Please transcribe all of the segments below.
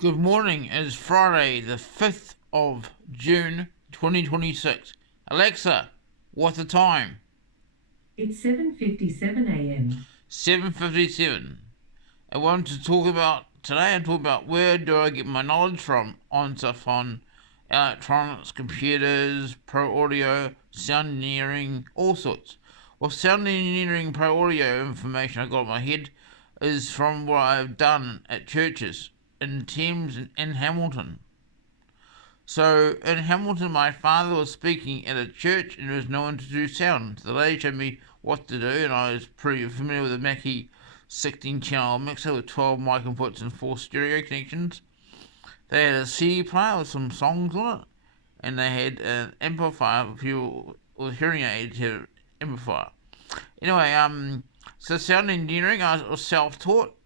Good morning. It's Friday, the 5th of June 2026. Alexa, what's the time? It's 7:57 a.m. 7:57. I want to talk about today. I talk about where do I get my knowledge from on stuff on electronics, computers, pro audio, sound engineering, all sorts. Well, sound engineering, pro audio information I got in my head is from what I've done at churches in Thames and in Hamilton. So in Hamilton, my father was speaking at a church and there was no one to do sound. The lady showed me what to do, and I was pretty familiar with the Mackie 16 channel mixer with 12 mic inputs and 4 stereo connections. They had a CD player with some songs on it, and they had an amplifier for people with hearing aids to amplifier. Anyway, so sound engineering, I was self taught.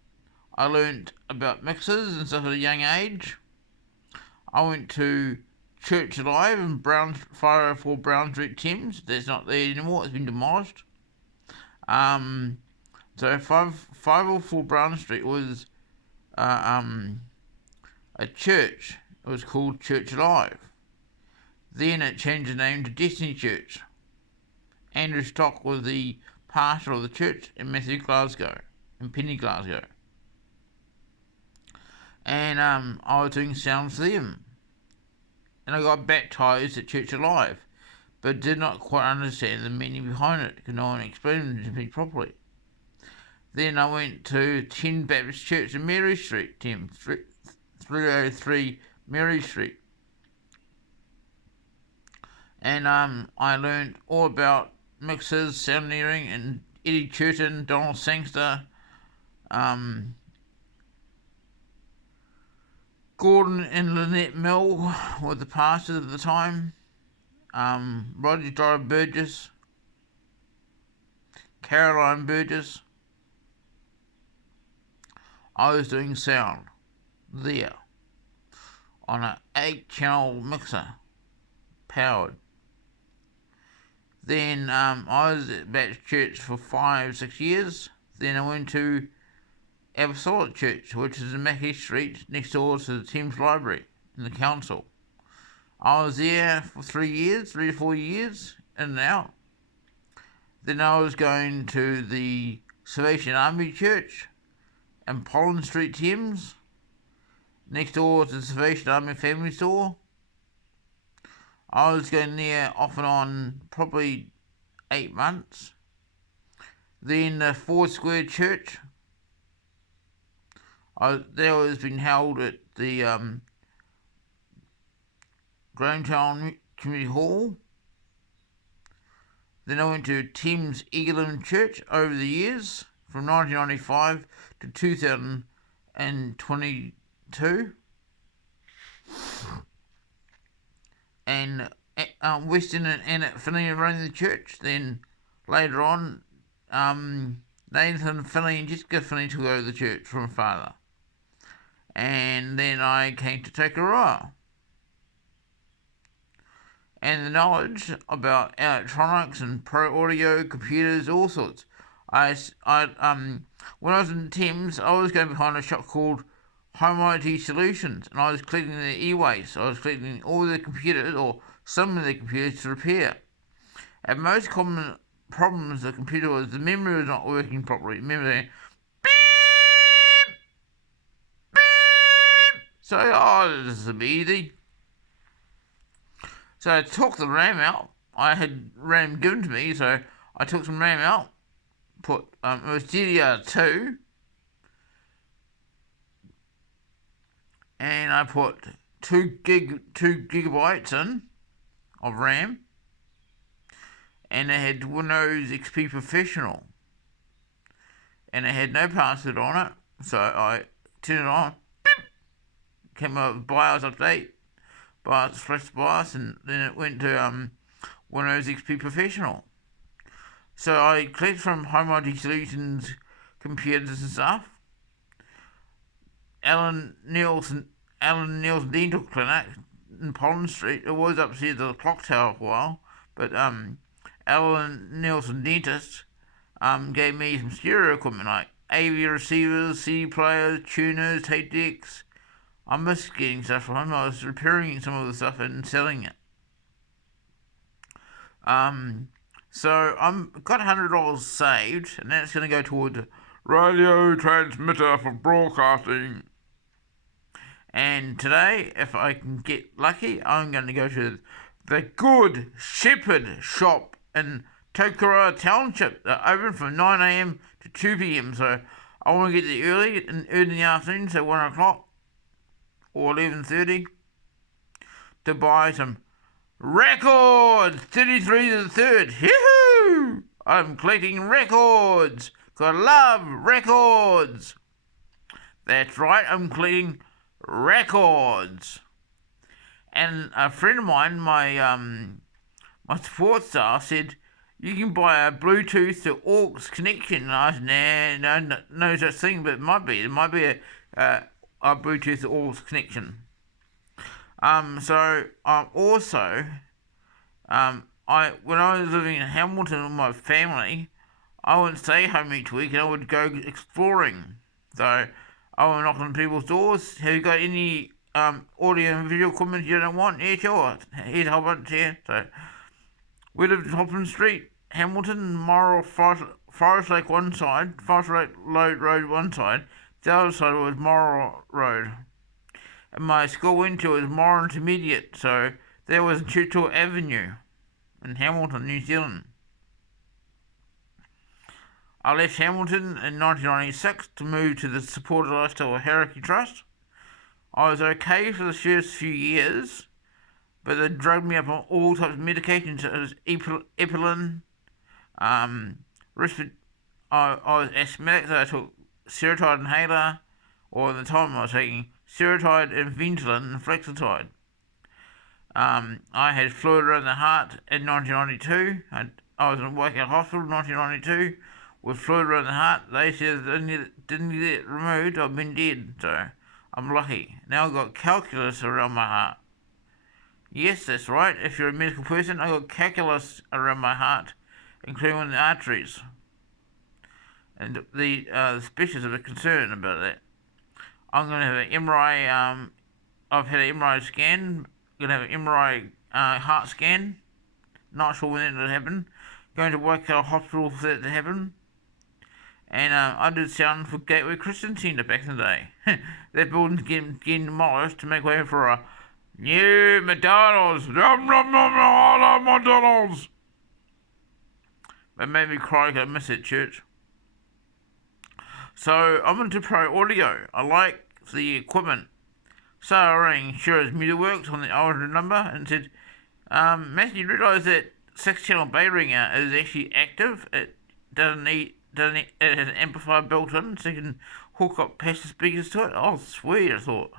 I learned about mixers and stuff at a young age. I went to Church Alive in 504 Brown Street, Thames. That's not there anymore. It's been demolished. Um, so 504 Brown Street was a church. It was called Church Alive. Then it changed the name to Destiny Church. Andrew Stock was the pastor of the church, and Matthew Glasgow, and Penny Glasgow. And I was doing sound for them. And I got baptised at Church Alive, but did not quite understand the meaning behind it because no one explained it to me properly. Then I went to 10 Baptist Church in Mary Street, 303 Mary Street. And I learned all about mixers, sound engineering, and Eddie Churton, Donald Sangster, Gordon and Lynette Mill were the pastors at the time. Roger Dora Burgess, Caroline Burgess. I was doing sound there on an 8-channel mixer, powered. Then I was at Baptist Church for 5-6 years. Then I went to Apostolic Church, which is in Mackie Street, next door to the Thames Library in the council. I was there for 3 to 4 years, in and out. Then I was going to the Salvation Army Church in Pollen Street, Thames, next door to the Salvation Army Family Store. I was going there off and on probably 8 months. Then the Ford Square Church. That was been held at the Grahamtown Community Hall. Then I went to Thames Egerland Church over the years from 1995 to 2022. And Weston and Anna Finley running the church. Then later on, Nathan Finley and Jessica Finley took over the church from father. And then I came to Tokoroa. And the knowledge about electronics and pro audio, computers, all sorts. When I was in Thames, I was going behind a shop called Home IT Solutions, and I was collecting the e-waste. I was collecting all the computers, or some of the computers, to repair. And most common problems of the computer was the memory was not working properly. Memory, beep, beep. So, this is easy. So I took the RAM out. I had RAM given to me, so I took some RAM out. Put it was DDR2, and I put 2 gigabytes in of RAM, and it had Windows XP Professional, and it had no password on it. So I turned it on. Beep, came up with BIOS update. BIOS, flash BIOS, and then it went to Windows XP Professional. So I collected from Home IT Solutions computers and stuff. Alan Nielsen Dental Clinic in Pollen Street. It was upstairs at the clock tower for a while, but Alan Nielsen Dentist gave me some stereo equipment like AV receivers, CD players, tuners, tape decks, I miss getting stuff from home. I was repairing some of the stuff and selling it. So I'm got $100 saved, and that's going to go towards a radio transmitter for broadcasting. And today, if I can get lucky, I'm going to go to the Good Shepherd shop in Tokoroa Township. They're open from 9 a.m. to 2 p.m. So I want to get there early in the afternoon, so 1 o'clock or 11:30, to buy some records. 33 to the 3rd. Yoo-hoo! I'm collecting records. 'Cause I love records. That's right, I'm collecting records. And a friend of mine, my support staff, said you can buy a Bluetooth to aux connection. And I said, nah, no such thing, but it might be. It might be a Bluetooth to aux connection. So also, when I was living in Hamilton with my family, I would stay home each week and I would go exploring. So I would knock on people's doors. Have you got any audio and video equipment you don't want? Yeah, sure. Here's a whole bunch here. So we lived in Hopkins Street, Hamilton, Morrill, Forest Lake one side, Forest Lake Road one side. The other side was Morrill Road. And my school went to was Morrill Intermediate, so there was Churchill Avenue in Hamilton, New Zealand. I left Hamilton in 1996 to move to the Supported Lifestyle Hierarchy Trust. I was okay for the first few years, but they drugged me up on all types of medications, such as Epilin, I was asthmatic, so I took Seretide inhaler, or at the time I was taking Seretide and Ventolin and Flexitide. I had fluid around the heart in 1992. I was in Waikato Hospital in 1992 with fluid around the heart. They said didn't get it removed, I've been dead, so I'm lucky. Now I've got calculus around my heart. Yes, that's right. If you're a medical person, I've got calculus around my heart, including the arteries. And the specialists are concerned about that. I'm going to have an MRI. I've had an MRI scan. Going to have an MRI heart scan. Not sure when it'll happen. Going to Waikato Hospital for that to happen. And I did sound for Gateway Christian Centre back in the day. That building's getting demolished to make way for a new McDonald's. Nom, nom, nom, I love McDonald's. It made me cry because I miss that church. So I'm into Pro Audio. I like the equipment. So I rang Shearer's Media Works on the older number and said, Matthew, you realise that 6-channel Bay Ringer is actually active? It it has an amplifier built in, so you can hook up passive speakers to it. Oh, sweet, I thought.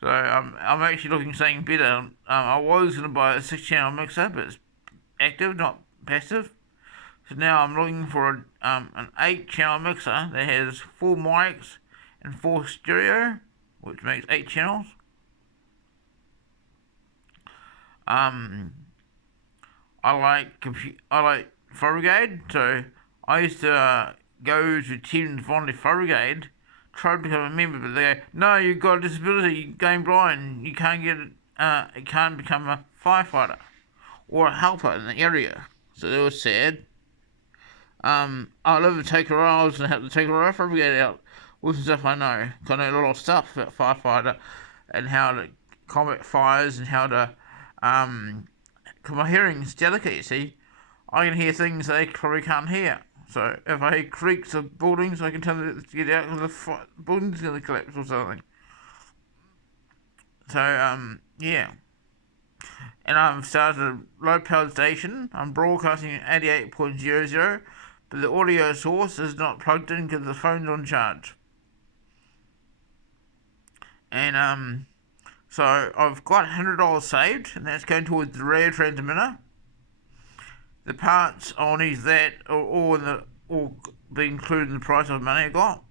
So I'm actually looking something better. I was going to buy a 6-channel mixer, but it's active, not passive. So now I'm looking for an 8-channel mixer that has 4 mics and 4 stereo, which makes 8 channels. I like Fire Brigade, so I used to go to Tim's Volunteer Fire Brigade, try to become a member, but they go, no, you've got a disability, you're going blind, you can't you can't become a firefighter or a helper in the area. So they were sad. I live in Tokoroa. I was going to help the Tokoroa Fire Brigade out with some stuff I know. I know a lot of stuff about firefighter and how to combat fires and how to, because my hearing's delicate, you see. I can hear things they probably can't hear. So if I hear creaks of buildings, I can tell them to get out because the building's going to collapse or something. So, yeah. And I've started a low-powered station. I'm broadcasting at 88.00, but the audio source is not plugged in because the phone's on charge. And, so I've got $100 saved, and that's going towards the radio transmitter. The parts I'll need that all be included in the price of money I got.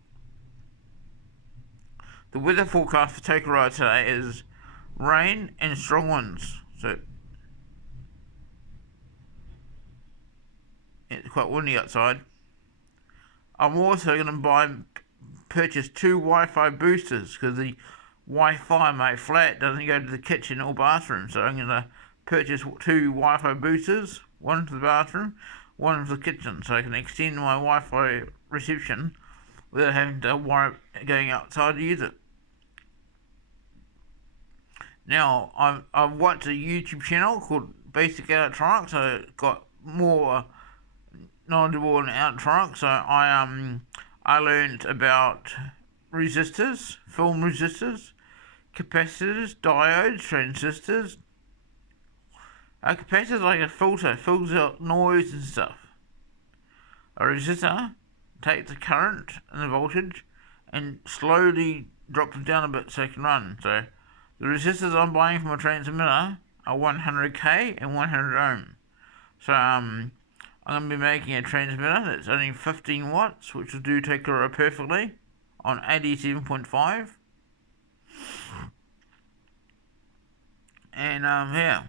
The weather forecast for Tokoroa today is rain and strong winds. So it's quite windy outside. I'm also going to purchase 2 Wi-Fi boosters because the Wi-Fi in my flat doesn't go to the kitchen or bathroom, so I'm going to purchase 2 Wi-Fi boosters, one for the bathroom, one for the kitchen, so I can extend my Wi-Fi reception without having to worry going outside to use it. Now, I've watched a YouTube channel called Basic Electronics. I got more knowledgeable in electronics. So I learned about resistors, film resistors, capacitors, diodes, transistors. A capacitor is like a filter, filters out noise and stuff. A resistor takes the current and the voltage and slowly drops it down a bit so it can run. So the resistors I'm buying from a transmitter are 100k and 100 ohm. So I'm going to be making a transmitter that's only 15 watts, which will do Takara perfectly on 87.5. And yeah,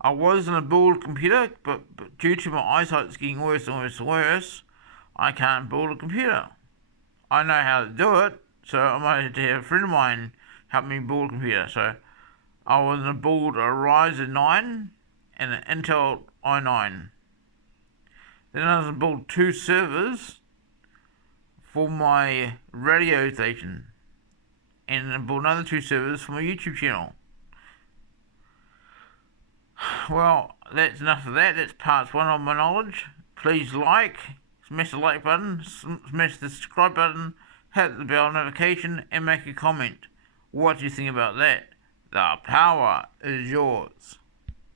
I was in a build computer, but due to my eyesight's getting worse and worse and worse, I can't build a computer. I know how to do it, so I might have to have a friend of mine help me build a computer. So I was going to build a Ryzen 9 and an Intel i9. Then I was going to build 2 servers for my radio station, and then build another 2 servers for my YouTube channel. Well, that's enough of that. That's part 1 of my knowledge. Please smash the like button, smash the subscribe button, hit the bell notification, and make a comment. What do you think about that? The power is yours.